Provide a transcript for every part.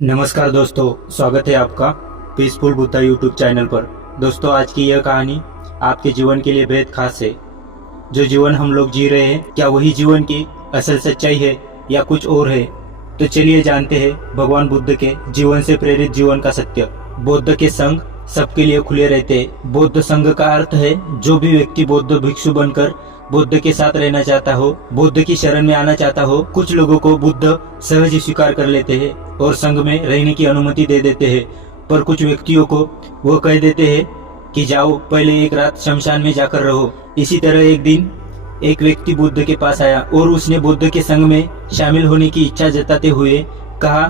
नमस्कार दोस्तों, स्वागत है आपका पीसफुल बुद्धा यूट्यूब चैनल पर। दोस्तों, आज की यह कहानी आपके जीवन के लिए बेहद खास है। जो जीवन हम लोग जी रहे हैं, क्या वही जीवन की असल सच्चाई है या कुछ और है? तो चलिए जानते हैं भगवान बुद्ध के जीवन से प्रेरित जीवन का सत्य। बौद्ध के संघ सबके लिए खुले रहते हैं। बौद्ध संघ का अर्थ है जो भी व्यक्ति बौद्ध भिक्षु बनकर बुद्ध के साथ रहना चाहता हो, बुद्ध की शरण में आना चाहता हो। कुछ लोगों को बुद्ध सहज ही स्वीकार कर लेते हैं और संघ में रहने की अनुमति दे देते हैं, पर कुछ व्यक्तियों को वो कह देते हैं कि जाओ, पहले एक रात शमशान में जाकर रहो। इसी तरह एक दिन एक व्यक्ति बुद्ध के पास आया और उसने बुद्ध के संघ में शामिल होने की इच्छा जताते हुए कहा,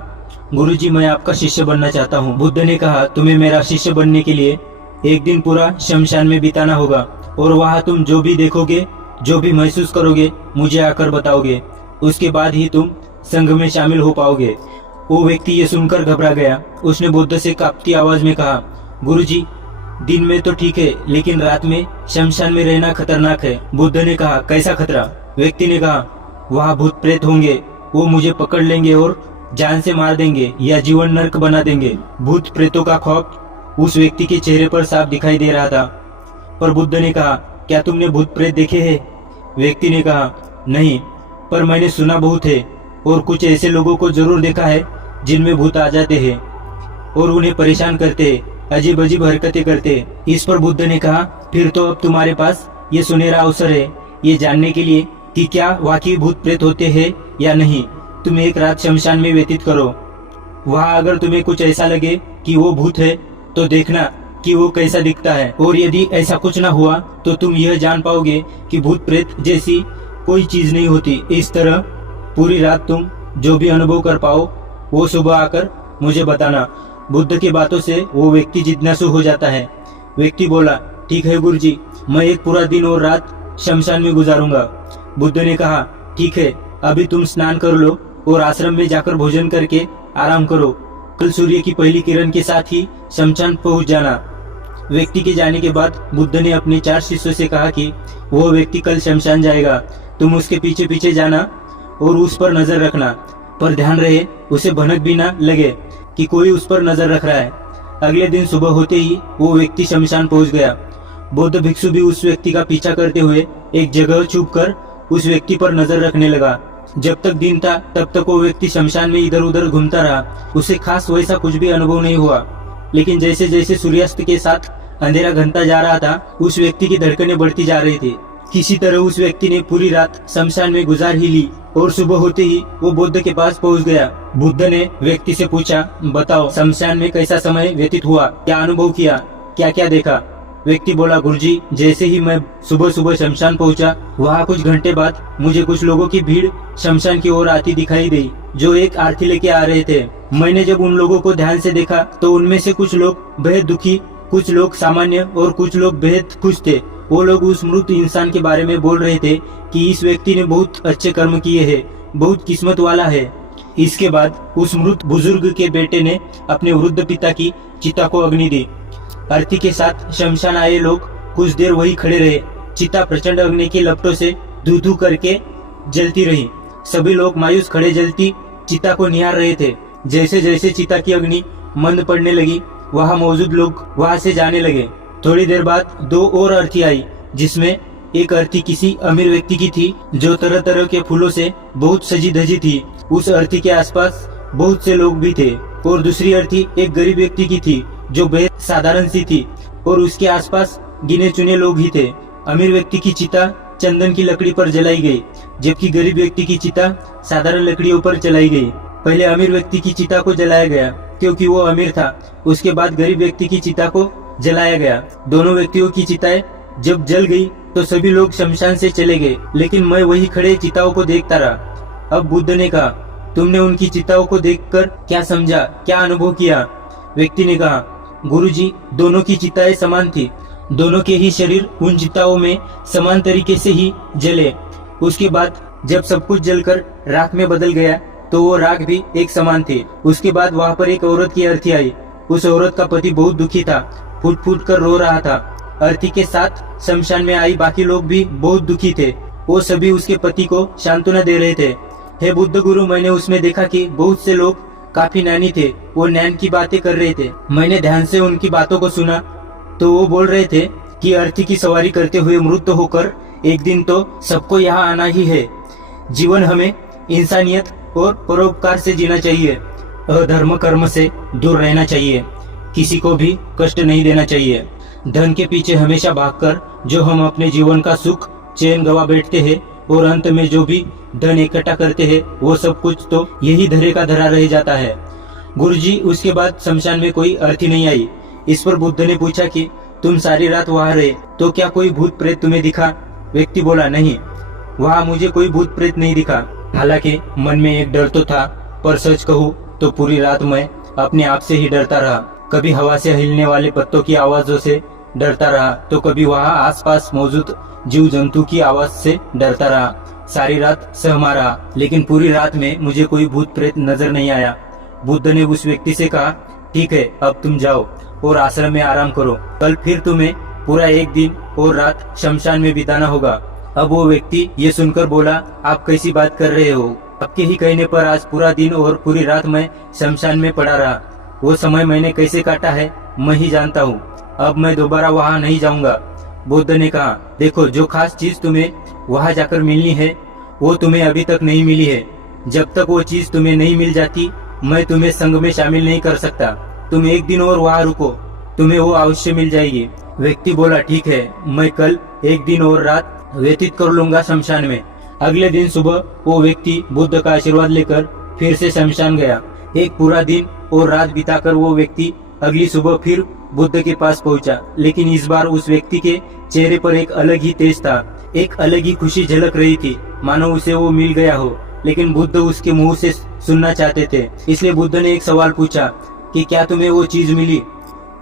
गुरुजी, मैं आपका शिष्य बनना चाहता हूँ। बुद्ध ने कहा, तुम्हें मेरा शिष्य बनने के लिए एक दिन पूरा शमशान में बिताना होगा और वहाँ तुम जो भी देखोगे, जो भी महसूस करोगे, मुझे आकर बताओगे। उसके बाद ही तुम संघ में शामिल हो पाओगे। वो व्यक्ति ये सुनकर घबरा गया। उसने बुद्ध से कांपती आवाज में कहा, गुरुजी, दिन में तो ठीक है, लेकिन रात में शमशान में रहना खतरनाक है। बुद्ध ने कहा, कैसा खतरा? व्यक्ति ने कहा, वहाँ भूत प्रेत होंगे, वो मुझे पकड़ लेंगे और जान से मार देंगे या जीवन नर्क बना देंगे। भूत प्रेतों का खौफ उस व्यक्ति के चेहरे पर साफ दिखाई दे रहा था। पर बुद्ध ने कहा, क्या तुमने भूत प्रेत देखे हैं? व्यक्ति ने कहा, नहीं, पर मैंने सुना बहुत है और कुछ ऐसे लोगों को जरूर देखा है जिनमें भूत आ जाते हैं और उन्हें परेशान करते हैं, अजीब अजीब हरकतें करते हैं। इस पर बुद्ध ने कहा, फिर तो अब तुम्हारे पास ये सुनहरा अवसर है ये जानने के लिए कि क्या वाकई भूत प्रेत होते हैं या नहीं। तुम एक रात शमशान में व्यतीत करो। वहाँ अगर तुम्हें कुछ ऐसा लगे कि वो भूत है तो देखना कि वो कैसा दिखता है, और यदि ऐसा कुछ ना हुआ तो तुम यह जान पाओगे कि भूत प्रेत जैसी कोई चीज नहीं होती। इस तरह पूरी रात तुम जो भी अनुभव कर पाओ वो सुबह आकर मुझे बताना। बुद्ध की बातों से वो व्यक्ति जिज्ञासु हो जाता है। व्यक्ति बोला, ठीक है गुरुजी, मैं एक पूरा दिन और रात शमशान में गुजारूंगा। बुद्ध ने कहा, ठीक है, अभी तुम स्नान कर लो और आश्रम में जाकर भोजन करके आराम करो। कल सूर्य की पहली किरण के साथ ही शमशान पहुंच जाना। व्यक्ति के जाने के बाद बुद्ध ने अपने 4 शिष्यों से कहा कि वो व्यक्ति कल शमशान जाएगा, तुम उसके पीछे पीछे जाना और उस पर नजर रखना, पर ध्यान रहे उसे भनक भी ना लगे कि कोई उस पर नजर रख रहा है। अगले दिन सुबह होते ही वो व्यक्ति शमशान पहुंच गया। बौद्ध भिक्षु भी उस व्यक्ति का पीछा करते हुए एक जगह छुप कर उस व्यक्ति पर नजर रखने लगा। जब तक दिन था तब तक वो व्यक्ति शमशान में इधर उधर घूमता रहा। उसे खास वैसा कुछ भी अनुभव नहीं हुआ, लेकिन जैसे जैसे सूर्यास्त के साथ अंधेरा घनता जा रहा था, उस व्यक्ति की धड़कनें बढ़ती जा रही थी। किसी तरह उस व्यक्ति ने पूरी रात शमशान में गुजार ही ली और सुबह होते ही वो बुद्ध के पास पहुंच गया। बुद्ध ने व्यक्ति से पूछा, बताओ, शमशान में कैसा समय व्यतीत हुआ, क्या अनुभव किया, क्या क्या देखा? व्यक्ति बोला, गुरुजी, जैसे ही मैं सुबह सुबह शमशान पहुंचा, वहाँ कुछ घंटे बाद मुझे कुछ लोगों की भीड़ शमशान की ओर आती दिखाई दी, जो एक आरती लेके आ रहे थे। मैंने जब उन लोगों को ध्यान से देखा तो उनमें से कुछ लोग बेहद दुखी, कुछ लोग सामान्य और कुछ लोग बेहद खुश थे। वो लोग उस मृत इंसान के बारे में बोल रहे थे कि इस व्यक्ति ने बहुत अच्छे कर्म किए हैं, बहुत किस्मत वाला है। इसके बाद उस मृत बुजुर्ग के बेटे ने अपने वृद्ध पिता की चिता को अग्नि दी। आरती के साथ शमशान आए लोग कुछ देर वही खड़े रहे। चिता प्रचंड अग्नि की लपटों से धू धू करके जलती रही। सभी लोग मायूस खड़े जलती चिता को निहार रहे थे। जैसे जैसे चिता की अग्नि मंद पड़ने लगी, वहाँ मौजूद लोग वहाँ से जाने लगे। थोड़ी देर बाद 2 और अर्थी आई, जिसमें एक अर्थी किसी अमीर व्यक्ति की थी जो तरह तरह के फूलों से बहुत सजी धजी थी। उस अर्थी के आसपास बहुत से लोग भी थे। और दूसरी अर्थी एक गरीब व्यक्ति की थी जो बेहद साधारण सी थी और उसके आसपास गिने चुने लोग ही थे। अमीर व्यक्ति की चिता चंदन की लकड़ी पर जलाई गई, जबकि गरीब व्यक्ति की चिता साधारण लकड़ियों पर जलाई गई। पहले अमीर व्यक्ति की चिता को जलाया गया क्योंकि वो अमीर था। उसके बाद गरीब व्यक्ति की चिता को जलाया गया। दोनों व्यक्तियों की चिताएं जब जल गई तो सभी लोग शमशान से चले गए, लेकिन मैं वही खड़े चिताओं को देखता रहा। अब बुद्ध ने कहा, तुमने उनकी चिताओं को देखकर क्या समझा, क्या अनुभव किया? व्यक्ति ने कहा, गुरुजी, दोनों की चिताएं समान थी। दोनों के ही शरीर उन चिताओं में समान तरीके से ही जले। उसके बाद जब सब कुछ जलकर राख में बदल गया तो वो राख भी एक समान थी। उसके बाद वहाँ पर एक औरत की अर्थी आई। उस औरत का पति बहुत दुखी था, फूट फूट कर रो रहा था। अर्थी के साथ शमशान में आई बाकी लोग भी बहुत दुखी थे। वो सभी उसके पति को सांत्वना दे रहे थे। हे बुद्ध गुरु, मैंने उसमें देखा कि बहुत से लोग काफी ज्ञानी थे, वो ज्ञान की बातें कर रहे थे। मैंने ध्यान से उनकी बातों को सुना तो वो बोल रहे थे कि अर्थी की सवारी करते हुए मृत होकर एक दिन तो सबको यहाँ आना ही है। जीवन हमें इंसानियत और परोपकार से जीना चाहिए, अधर्म कर्म से दूर रहना चाहिए, किसी को भी कष्ट नहीं देना चाहिए। धन के पीछे हमेशा भागकर जो हम अपने जीवन का सुख चैन गवा बैठते हैं और अंत में जो भी धन इकट्ठा करते हैं वो सब कुछ तो यही धरे का धरा रह जाता है। गुरुजी, उसके बाद शमशान में कोई अर्थी नहीं आई। इस पर बुद्ध ने पूछा कि तुम सारी रात वहाँ रहे तो क्या कोई भूत प्रेत तुम्हें दिखा? व्यक्ति बोला, नहीं, वहाँ मुझे कोई भूत प्रेत नहीं दिखा। हालांकि मन में एक डर तो था, पर सच कहूँ तो पूरी रात मैं अपने आप से ही डरता रहा। कभी हवा से हिलने वाले पत्तों की आवाजों से डरता रहा तो कभी वहाँ आसपास मौजूद जीव जंतु की आवाज से डरता रहा। सारी रात सहमा रहा, लेकिन पूरी रात में मुझे कोई भूत प्रेत नजर नहीं आया। बुद्ध ने उस व्यक्ति से कहा, ठीक है, अब तुम जाओ और आश्रम में आराम करो। कल फिर तुम्हें पूरा एक दिन और रात शमशान में बिताना होगा। अब वो व्यक्ति ये सुनकर बोला, आप कैसी बात कर रहे हो? आपके ही कहने पर आज पूरा दिन और पूरी रात मैं शमशान में पड़ा रहा। वो समय मैंने कैसे काटा है मैं ही जानता हूँ। अब मैं दोबारा वहाँ नहीं जाऊँगा। बुद्ध ने कहा, देखो, जो खास चीज तुम्हें वहाँ जाकर मिलनी है वो तुम्हें अभी तक नहीं मिली है। जब तक वो चीज तुम्हें नहीं मिल जाती मैं तुम्हें संघ में शामिल नहीं कर सकता। तुम एक दिन और वहाँ रुको, तुम्हें वो अवश्य मिल जाएगी। व्यक्ति बोला, ठीक है, मैं कल एक दिन और रात व्यतीत कर लूंगा शमशान में। अगले दिन सुबह वो व्यक्ति बुद्ध का आशीर्वाद लेकर फिर से शमशान गया। एक पूरा दिन और रात बिताकर वो व्यक्ति अगली सुबह फिर बुद्ध के पास पहुंचा, लेकिन इस बार उस व्यक्ति के चेहरे पर एक अलग ही तेज था, एक अलग ही खुशी झलक रही थी, मानो उसे वो मिल गया हो। लेकिन बुद्ध उसके मुंह से सुनना चाहते थे, इसलिए बुद्ध ने एक सवाल पूछा कि क्या तुम्हें वो चीज मिली?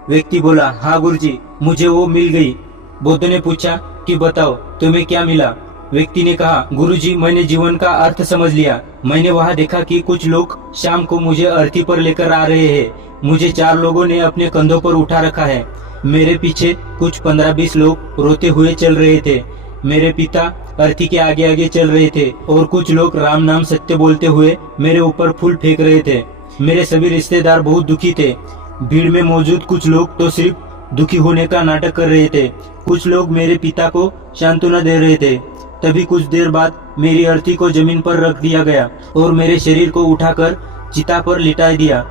व्यक्ति बोला, हाँ गुरुजी, मुझे वो मिल गई। बुद्ध ने पूछा कि बताओ तुम्हें क्या मिला? व्यक्ति ने कहा, गुरुजी, मैंने जीवन का अर्थ समझ लिया। मैंने वहाँ देखा कि कुछ लोग शाम को मुझे अर्थी पर लेकर आ रहे हैं। मुझे 4 लोगों ने अपने कंधों पर उठा रखा है। मेरे पीछे कुछ 15-20 लोग रोते हुए चल रहे थे। मेरे पिता अर्थी के आगे आगे चल रहे थे और कुछ लोग राम नाम सत्य बोलते हुए मेरे ऊपर फूल फेंक रहे थे। मेरे सभी रिश्तेदार बहुत दुखी थे। भीड़ में मौजूद कुछ लोग तो सिर्फ दुखी होने का नाटक कर रहे थे। कुछ लोग मेरे पिता को सांत्वना दे रहे थे। तभी कुछ देर बाद मेरी अर्थी को जमीन पर रख दिया गया और मेरे शरीर को उठाकर चिता पर लिटा दिया।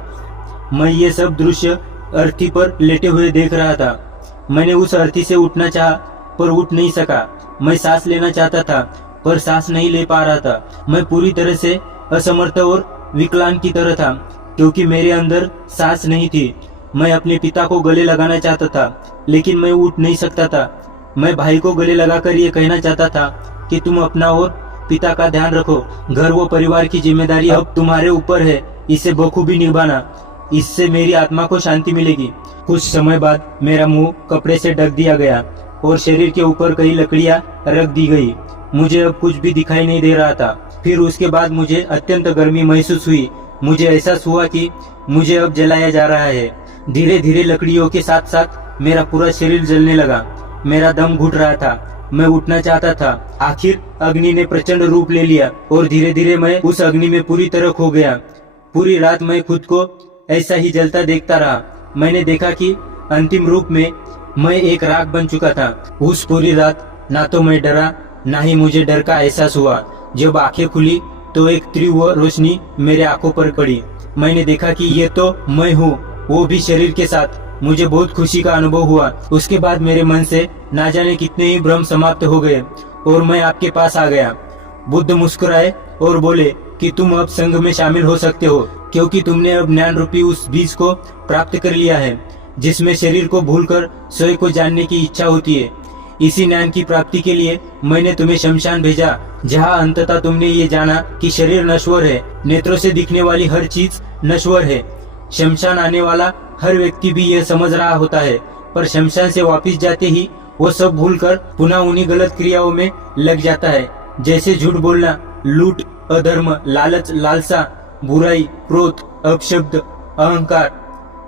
मैं ये सब दृश्य अर्थी पर लेटे हुए देख रहा था। मैंने उस अर्थी से उठना चाहा पर उठ नहीं सका। मैं सांस लेना चाहता था पर सांस नहीं ले पा रहा था। मैं पूरी तरह से असमर्थ और विकलांग की तरह था क्योंकि मेरे अंदर सांस नहीं थी। मैं अपने पिता को गले लगाना चाहता था लेकिन मैं उठ नहीं सकता था। मैं भाई को गले लगाकर ये कहना चाहता था कि तुम अपना और पिता का ध्यान रखो। घर व परिवार की जिम्मेदारी अब तुम्हारे ऊपर है, इसे बखूबी निभाना। इससे मेरी आत्मा को शांति मिलेगी। कुछ समय बाद मेरा मुंह कपड़े से ढक दिया गया और शरीर के ऊपर कई लकड़ियां रख दी गई। मुझे अब कुछ भी दिखाई नहीं दे रहा था। फिर उसके बाद मुझे अत्यंत गर्मी महसूस हुई। मुझे एहसास हुआ कि मुझे अब जलाया जा रहा है। धीरे धीरे लकड़ियों के साथ साथ मेरा पूरा शरीर जलने लगा। मेरा दम घुट रहा था। मैं उठना चाहता था। आखिर अग्नि ने प्रचंड रूप ले लिया और धीरे धीरे मैं उस अग्नि में पूरी तरह खो गया। पूरी रात मैं खुद को ऐसा ही जलता देखता रहा। मैंने देखा कि अंतिम रूप में मैं एक राख बन चुका था। उस पूरी रात ना तो मैं डरा ना ही मुझे डर का एहसास हुआ। जब आंखें खुली तो एक तीव्र रोशनी मेरे आंखों पर पड़ी। मैंने देखा कि ये तो मैं हूँ, वो भी शरीर के साथ। मुझे बहुत खुशी का अनुभव हुआ। उसके बाद मेरे मन से ना जाने कितने ही भ्रम समाप्त हो गए और मैं आपके पास आ गया। बुद्ध मुस्कुराए और बोले कि तुम अब संघ में शामिल हो सकते हो क्योंकि तुमने अब ज्ञान रूपी उस बीज को प्राप्त कर लिया है जिसमें शरीर को भूलकर स्वयं को जानने की इच्छा होती है। इसी ज्ञान की प्राप्ति के लिए मैंने तुम्हें शमशान भेजा, जहाँ अंततः तुमने ये जाना कि शरीर नश्वर है, नेत्रों से दिखने वाली हर चीज नश्वर है। शमशान आने वाला हर व्यक्ति भी यह समझ रहा होता है, पर शमशान से वापस जाते ही वो सब भूलकर पुनः उन्हीं गलत क्रियाओं में लग जाता है, जैसे झूठ बोलना, लूट, अधर्म, लालच, लालसा, बुराई, क्रोध, अपशब्द, अहंकार,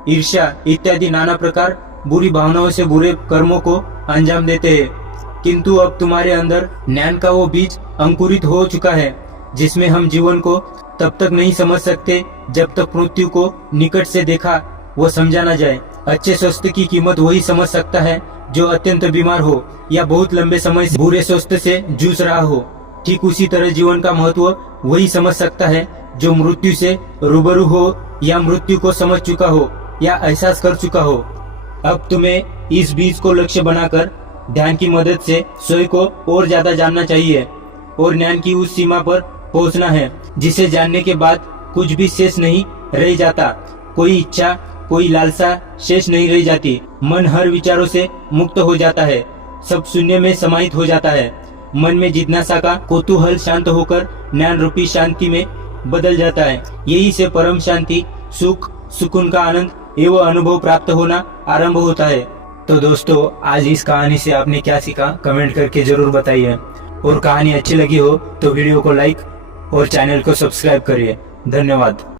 ईर्ष्या इत्यादि नाना प्रकार बुरी भावनाओं से बुरे कर्मों को अंजाम देते हैं। किंतु अब तुम्हारे अंदर ज्ञान का वो बीज अंकुरित हो चुका है जिसमें हम जीवन को तब तक नहीं समझ सकते जब तक मृत्यु को निकट से देखा वो समझा न जाए। अच्छे स्वास्थ्य की कीमत वही समझ सकता है जो अत्यंत बीमार हो या बहुत लंबे समय से बुरे स्वास्थ्य से जूझ रहा हो। ठीक उसी तरह जीवन का महत्व वही समझ सकता है जो मृत्यु से रूबरू हो या मृत्यु को समझ चुका हो या एहसास कर चुका हो। अब तुम्हें इस बीज को लक्ष्य बनाकर ध्यान की मदद से स्वयं को और ज्यादा जानना चाहिए और ज्ञान की उस सीमा पर पहुंचना है जिसे जानने के बाद कुछ भी शेष नहीं रह जाता। कोई इच्छा, कोई लालसा शेष नहीं रह जाती। मन हर विचारों से मुक्त हो जाता है, सब शून्य में समाहित हो जाता है। मन में जिज्ञासा का कौतूहल शांत होकर ज्ञान रूपी शांति में बदल जाता है। यही से परम शांति, सुख, सुकून का आनंद एवं अनुभव प्राप्त होना आरंभ होता है। तो दोस्तों, आज इस कहानी से आपने क्या सीखा कमेंट करके जरूर बताइए, और कहानी अच्छी लगी हो तो वीडियो को लाइक और चैनल को सब्सक्राइब करिए। धन्यवाद।